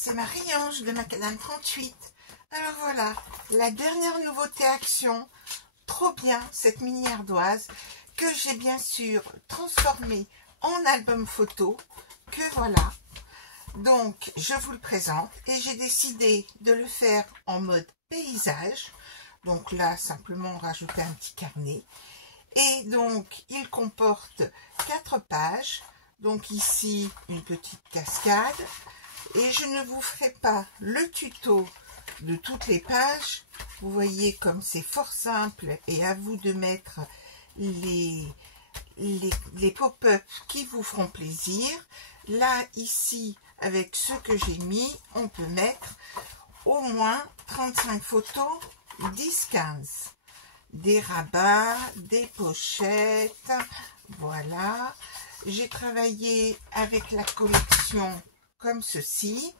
c'est Marie-Ange de Macadam 38. Alors voilà, la dernière nouveauté action, trop bien cette mini ardoise que j'ai bien sûr transformée en album photo, que voilà. Donc je vous le présente et j'ai décidé de le faire en mode paysage. Donc là simplement rajouter un petit carnet. Et donc il comporte 4 pages. Donc ici une petite cascade. Et je ne vous ferai pas le tuto de toutes les pages. Vous voyez comme c'est fort simple et à vous de mettre les pop-up qui vous feront plaisir. Là, ici, avec ce que j'ai mis, on peut mettre au moins 35 photos, 10-15. Des rabats, des pochettes, voilà. J'ai travaillé avec la collection comme ceci.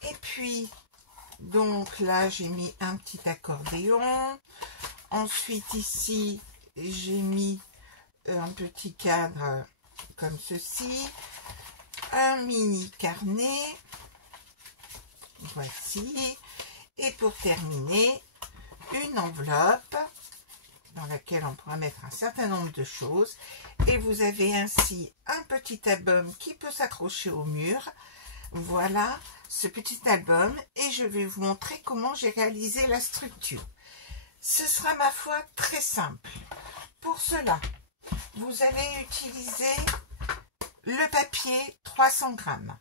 Et puis, donc là, j'ai mis un petit accordéon. Ensuite, ici, j'ai mis un petit cadre comme ceci. Un mini carnet. Voici. Et pour terminer, une enveloppe dans laquelle on pourra mettre un certain nombre de choses. Et vous avez ainsi un petit album qui peut s'accrocher au mur. Voilà ce petit album et je vais vous montrer comment j'ai réalisé la structure. Ce sera ma foi très simple. Pour cela, vous allez utiliser le papier 300 grammes.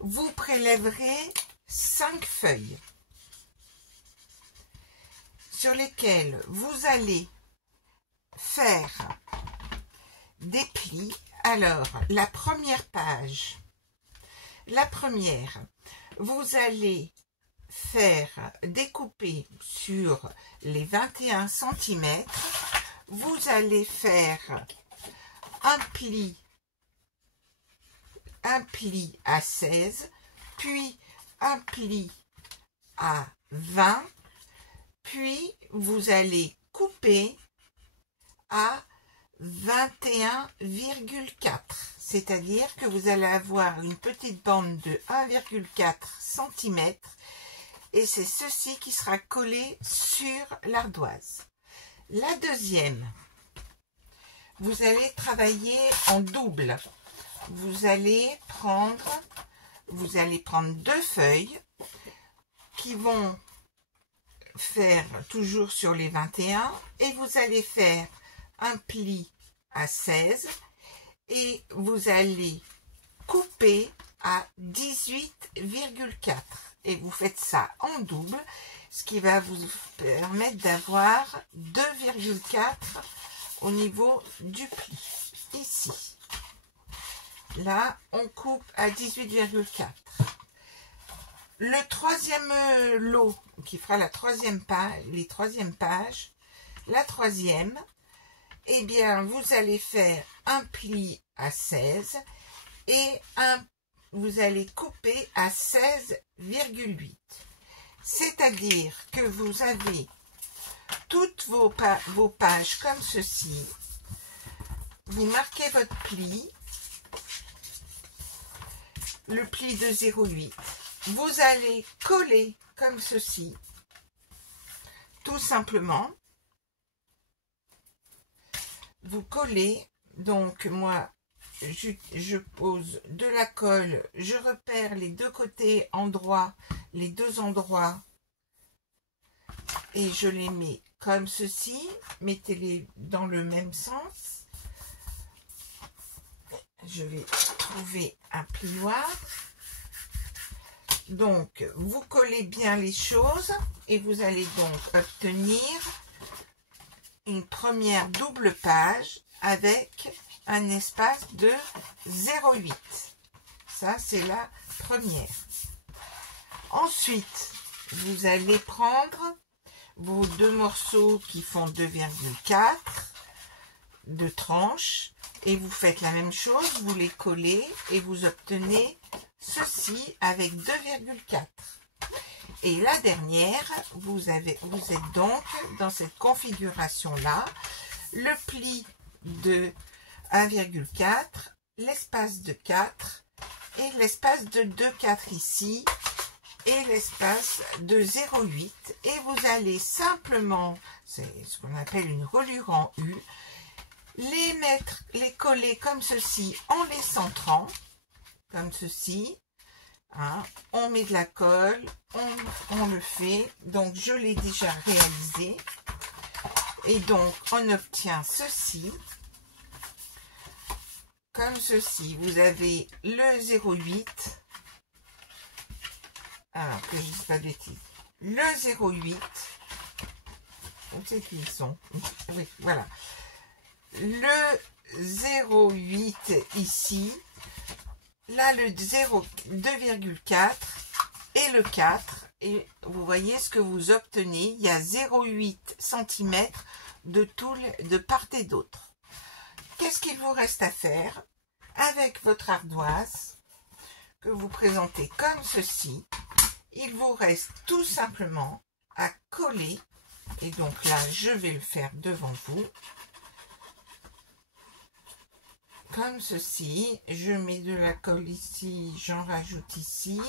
Vous prélèverez 5 feuilles sur lesquelles vous allez faire des plis. Alors, la première page, vous allez faire découper sur les 21 cm, vous allez faire un pli à 16, puis un pli à 20, puis vous allez couper à 21,4, c'est-à-dire que vous allez avoir une petite bande de 1,4 cm et c'est ceci qui sera collé sur l'ardoise. La deuxième, vous allez travailler en double. Vous allez prendre 2 feuilles qui vont faire toujours sur les 21 et vous allez faire un pli à 16 et vous allez couper à 18,4 et vous faites ça en double, ce qui va vous permettre d'avoir 2,4 au niveau du pli. Ici, là, on coupe à 18,4. Le troisième lot qui fera la troisième page, la troisième, eh bien, vous allez faire un pli à 16 et vous allez couper à 16,8. C'est-à-dire que vous avez toutes vos pages comme ceci. Vous marquez votre pli, le pli de 0,8. Vous allez coller comme ceci, tout simplement. Vous collez, donc moi je pose de la colle, je repère les deux côtés endroits, les deux endroits et je les mets comme ceci. Mettez-les dans le même sens. Je vais trouver un plioir. Donc vous collez bien les choses et vous allez donc obtenir une première double page avec un espace de 0,8. Ça, c'est la première. Ensuite, vous allez prendre vos 2 morceaux qui font 2,4 de tranches et vous faites la même chose, vous les collez et vous obtenez ceci avec 2,4. Et la dernière, vous êtes donc dans cette configuration-là, le pli de 1,4, l'espace de 4 et l'espace de 2,4 ici et l'espace de 0,8 et vous allez simplement, c'est ce qu'on appelle une reliure en U, les coller comme ceci en les centrant, comme ceci. Hein, on met de la colle, on le fait, donc je l'ai déjà réalisé et donc on obtient ceci, comme ceci. Vous avez le 0,8, alors que je ne dis pas de bêtises, le 0,8, où c'est qu'ils sont, oui, voilà, le 0,8 ici, là le 2,4 et le 4 et vous voyez ce que vous obtenez, il y a 0,8 cm de part et d'autre. Qu'est-ce qu'il vous reste à faire avec votre ardoise que vous présentez comme ceci? Il vous reste tout simplement à coller, et donc là je vais le faire devant vous. Comme ceci, je mets de la colle ici, j'en rajoute ici.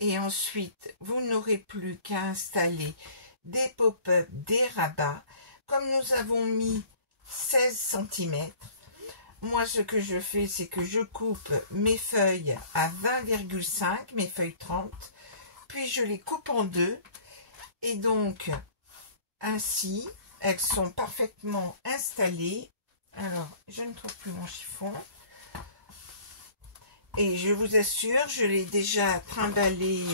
Et ensuite, vous n'aurez plus qu'à installer des pop-up, des rabats. Comme nous avons mis 16 cm, moi ce que je fais, c'est que je coupe mes feuilles à 20,5, mes feuilles 30, puis je les coupe en deux. Et donc, ainsi, elles sont parfaitement installées. Alors, je ne trouve plus mon chiffon. Et je vous assure, je l'ai déjà trimballé,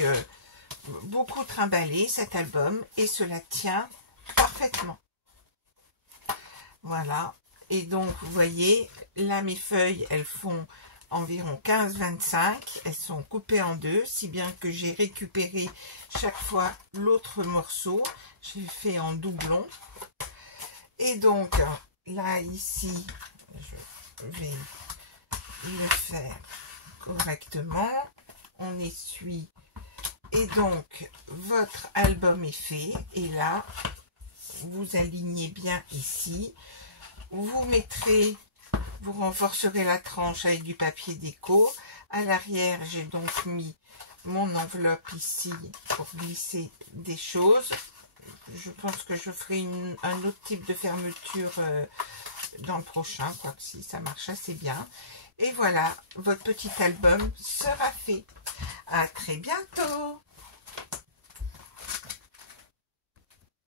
beaucoup trimballé cet album. Et cela tient parfaitement. Voilà. Et donc, vous voyez, là, mes feuilles, elles font environ 15-25. Elles sont coupées en deux, si bien que j'ai récupéré chaque fois l'autre morceau. J'ai fait en doublon. Et donc, là, ici, je vais le faire correctement. On essuie. Et donc, votre album est fait. Et là, vous alignez bien ici. Vous mettrez, vous renforcerez la tranche avec du papier déco. À l'arrière, j'ai donc mis mon enveloppe ici pour glisser des choses. Je pense que je ferai un autre type de fermeture dans le prochain, quoique si ça marche assez bien. Et voilà, votre petit album sera fait. À très bientôt!